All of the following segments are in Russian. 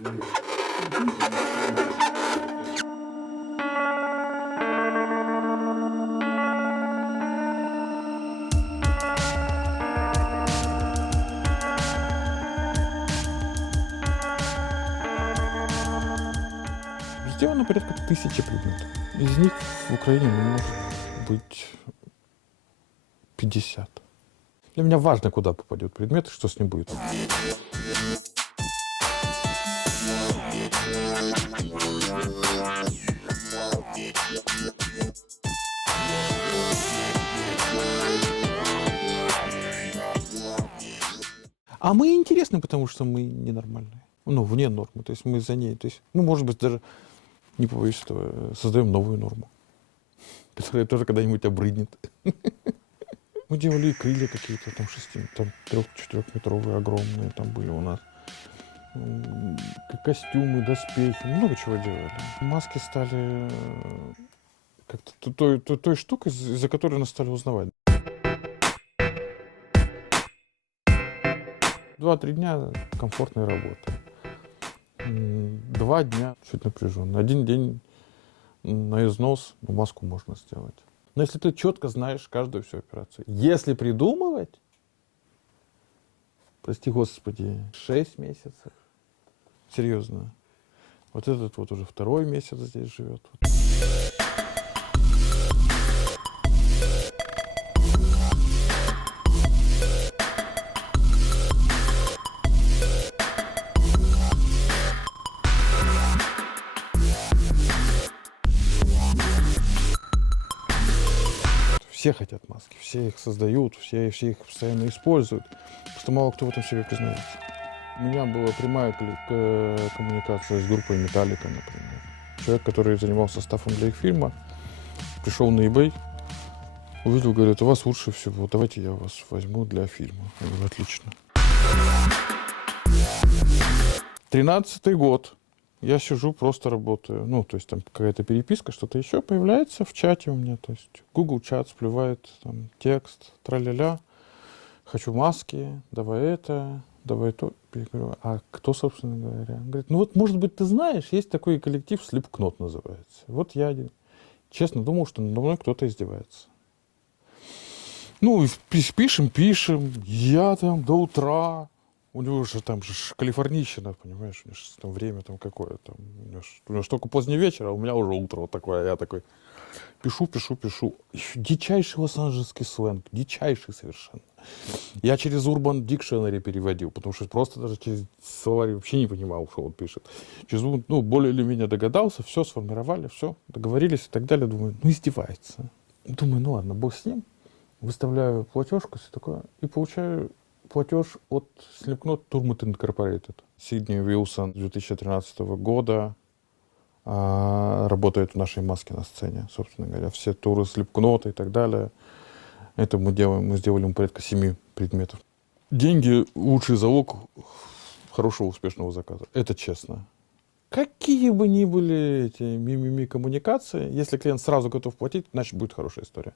Сделано порядка 1000 предметов. Из них в Украине может быть 50. Для меня важно, куда попадет предмет и что с ним будет. А мы интересны, потому что мы ненормальные. Ну, вне нормы. То есть мы за ней. То есть мы, может быть, даже, не побоюсь этого, создаем новую норму, которая тоже когда-нибудь обрыднет. Мы делали и крылья какие-то, там 3-4-метровые, огромные там были у нас. Костюмы, доспехи, много чего делали. Маски стали как-то той штукой, из-за которой нас стали узнавать. 2-3 дня комфортной работы. 2 дня чуть напряженно. 1 день на износ, маску можно сделать. Но если ты четко знаешь каждую всю операцию. Если придумывать, прости господи, 6 месяцев. Серьезно. Вот этот вот уже 2-й месяц здесь живет. Все хотят маски, все их создают, все их постоянно используют. Просто мало кто в этом себе признается. У меня была прямая коммуникация с группой Металлика, например. Человек, который занимался стафом для их фильма, пришел на eBay, увидел, говорит, у вас лучше всего, давайте я вас возьму для фильма. Я говорю, отлично. 13-й год. Я сижу, просто работаю. Ну, то есть там какая-то переписка, что-то еще появляется в чате у меня. То есть Google чат всплывает, там текст, тра-ля-ля. Хочу маски, давай это, давай то. Я говорю, а кто, собственно говоря? Он говорит, ну вот, может быть, ты знаешь, есть такой коллектив, Slipknot называется. Вот я честно думал, что надо мной кто-то издевается. Ну, пишем, я там до утра. У него же там же калифорнийщина, понимаешь, у него же там время там какое там. У него же только поздний вечер, а у меня уже утро вот такое. Я такой пишу. Дичайший лос-анджелесский сленг, дичайший совершенно. Я через Urban Dictionary переводил, потому что просто даже через словарь вообще не понимал, что он пишет. Через, ну, более или менее догадался, все сформировали, все, договорились и так далее. Думаю, ну издевается. Думаю, ну ладно, бог с ним. Выставляю платежку, все такое, и получаю платеж от Slipknot Tourmont Incorporated. Сидни Уилсон 2013 года работает в нашей маске на сцене, собственно говоря. Все туры Slipknot и так далее. Это мы сделали ему порядка 7 предметов. Деньги – лучший залог хорошего, успешного заказа. Это честно. Какие бы ни были эти коммуникации, если клиент сразу готов платить, значит будет хорошая история.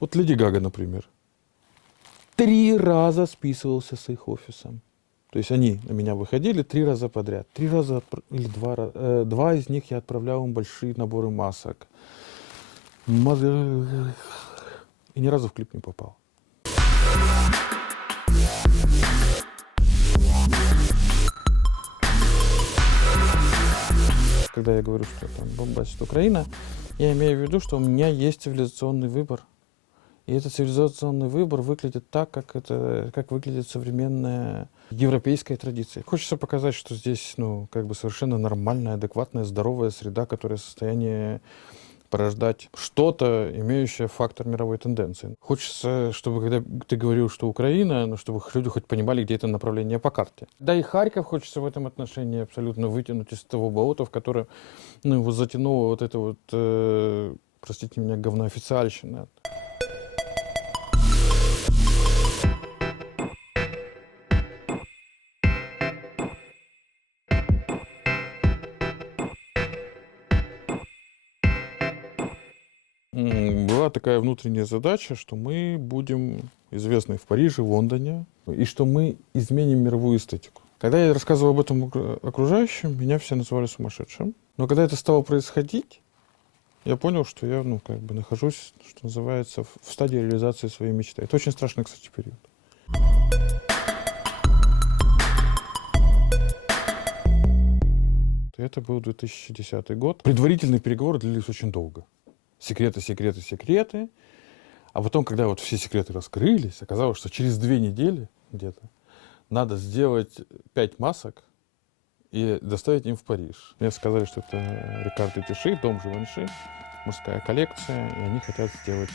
Вот Леди Гага, например. 3 раза списывался с их офисом. То есть они на меня выходили 3 раза подряд. 3 раза или 2 раза. 2 из них я отправлял им большие наборы масок. И ни разу в клип не попал. Когда я говорю, что там бомбасит Украина, я имею в виду, что у меня есть цивилизационный выбор. И этот цивилизационный выбор выглядит так, как выглядит современная европейская традиция. Хочется показать, что здесь, ну, как бы совершенно нормальная, адекватная, здоровая среда, которая в состоянии порождать что-то, имеющее фактор мировой тенденции. Хочется, чтобы, когда ты говорил, что Украина, ну, чтобы люди хоть понимали, где это направление по карте. Да и Харьков хочется в этом отношении абсолютно вытянуть из того болота, в которое, ну, его затянуло вот это вот, простите меня, говноофициальщина. Была такая внутренняя задача, что мы будем известны в Париже, в Лондоне, и что мы изменим мировую эстетику. Когда я рассказывал об этом окружающим, меня все называли сумасшедшим. Но когда это стало происходить, я понял, что я, ну, как бы нахожусь, что называется, в стадии реализации своей мечты. Это очень страшный, кстати, период. Это был 2010 год. Предварительные переговоры длились очень долго. Секреты, секреты, секреты. А потом, когда вот все секреты раскрылись, оказалось, что через 2 недели где-то надо сделать 5 масок и доставить им в Париж. Мне сказали, что это Рикардо Тиши, дом Живанши, мужская коллекция, и они хотят сделать,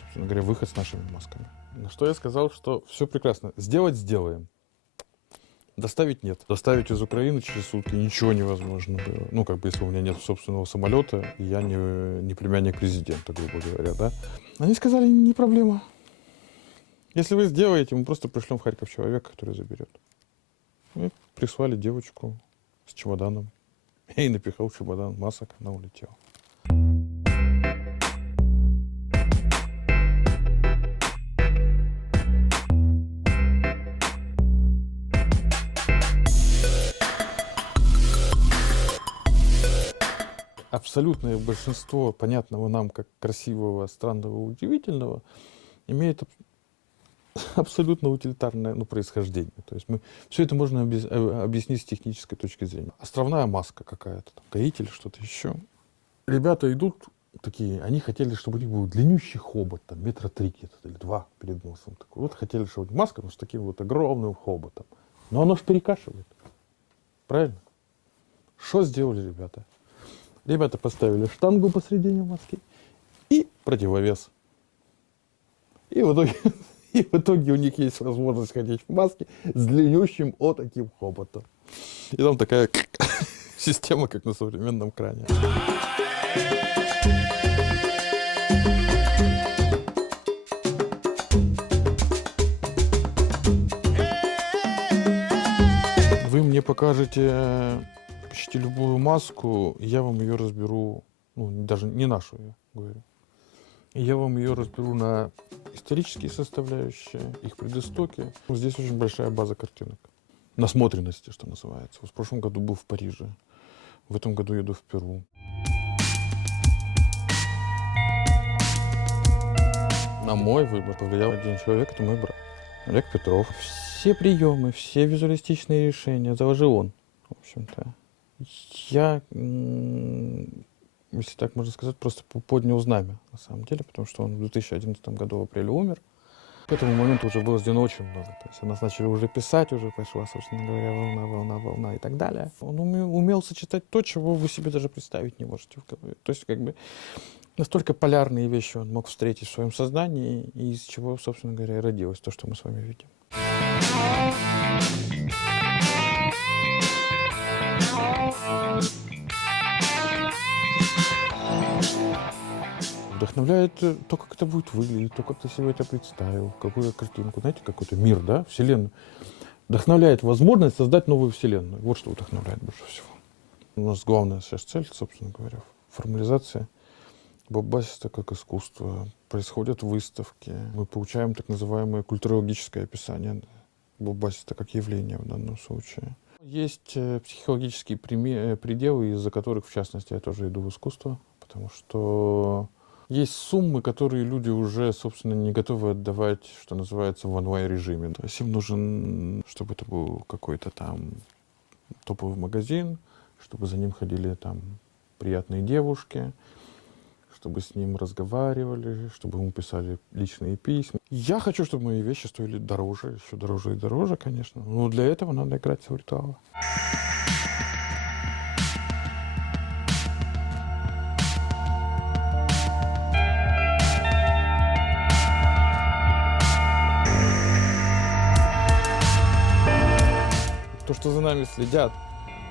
собственно говоря, выход с нашими масками. На что я сказал, что все прекрасно, сделать сделаем. Доставить нет. Доставить из Украины через сутки ничего невозможно было. Ну, как бы, если у меня нет собственного самолета, и я не племянник президента, грубо говоря, да. Они сказали, не проблема. Если вы сделаете, мы просто пришлем в Харьков человека, который заберет. И прислали девочку с чемоданом. Я ей напихал чемодан масок, она улетела. Абсолютное большинство понятного нам как красивого, странного, удивительного имеет абсолютно утилитарное, ну, происхождение. То есть все это можно объяснить с технической точки зрения. Островная маска какая-то, гаитель, что-то еще. Ребята идут такие, они хотели, чтобы у них был длиннющий хобот, там, 3 метра где-то, или 2 перед носом. Такой. Вот хотели, чтобы маска, ну, с таким вот огромным хоботом. Но оно же перекашивает. Правильно? Что сделали ребята? Ребята поставили штангу посредине маски и противовес. И в итоге у них есть возможность ходить в маске с длиннющим таким хоботом. И там такая система, как на современном кране. Вы мне покажете почти любую маску, я вам ее разберу, ну, даже не нашу, я говорю. Я вам ее разберу на исторические составляющие, их предыстоки. Здесь очень большая база картинок. Насмотренности, что называется. В прошлом году был в Париже, в этом году еду в Перу. На мой выбор повлиял один человек, это мой брат, Олег Петров. Все приемы, все визуалистичные решения заложил он, в общем-то. Я, если так можно сказать, просто поднял знамя, на самом деле, потому что он в 2011 году в апреле умер. К этому моменту уже было сделано очень много. То есть нас начали уже писать, уже пошла, собственно говоря, волна и так далее. Он умел сочетать то, чего вы себе даже представить не можете в голове. То есть, как бы, настолько полярные вещи он мог встретить в своем сознании, и из чего, собственно говоря, и родилось то, что мы с вами видим. Вдохновляет то, как это будет выглядеть, то, как ты себе это представил, какую картинку, знаете, какой-то мир, да, вселенную. Вдохновляет возможность создать новую вселенную. Вот что вдохновляет больше всего. У нас главная сейчас цель, собственно говоря, формализация боббасиста как искусство. Происходят выставки. Мы получаем так называемое культурологическое описание боббасиста как явление в данном случае. Есть психологические пределы, из-за которых, в частности, я тоже иду в искусство, потому что есть суммы, которые люди уже, собственно, не готовы отдавать, что называется, в онлайн-режиме. То есть им нужен, чтобы это был какой-то там топовый магазин, чтобы за ним ходили там приятные девушки, чтобы с ним разговаривали, чтобы ему писали личные письма. Я хочу, чтобы мои вещи стоили дороже, еще дороже и дороже, конечно. Но для этого надо играть в ритуалы. То, что за нами следят,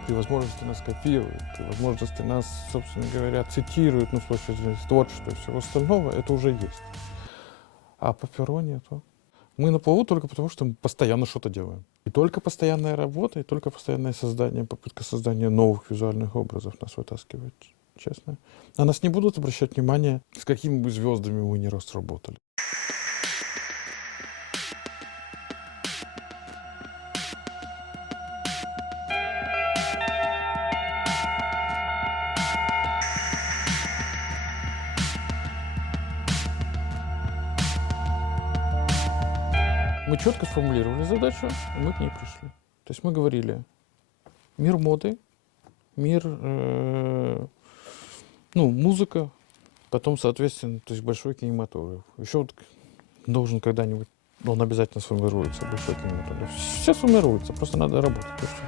при возможности нас копируют, при возможности нас, собственно говоря, цитируют, ну, в случае творчества и всего остального, это уже есть. А по перу нету. Мы на плаву только потому, что мы постоянно что-то делаем. И только постоянная работа, и только постоянное создание, попытка создания новых визуальных образов нас вытаскивает, честно. На нас не будут обращать внимание, с какими бы звездами мы не разработали. Мы четко сформулировали задачу, и мы к ней пришли. То есть мы говорили, мир моды, мир, ну, музыка, потом, соответственно, то есть большой кинематограф. Еще вот должен когда-нибудь, он обязательно сформируется, большой кинематограф. Все сформируется, просто надо работать. И всё.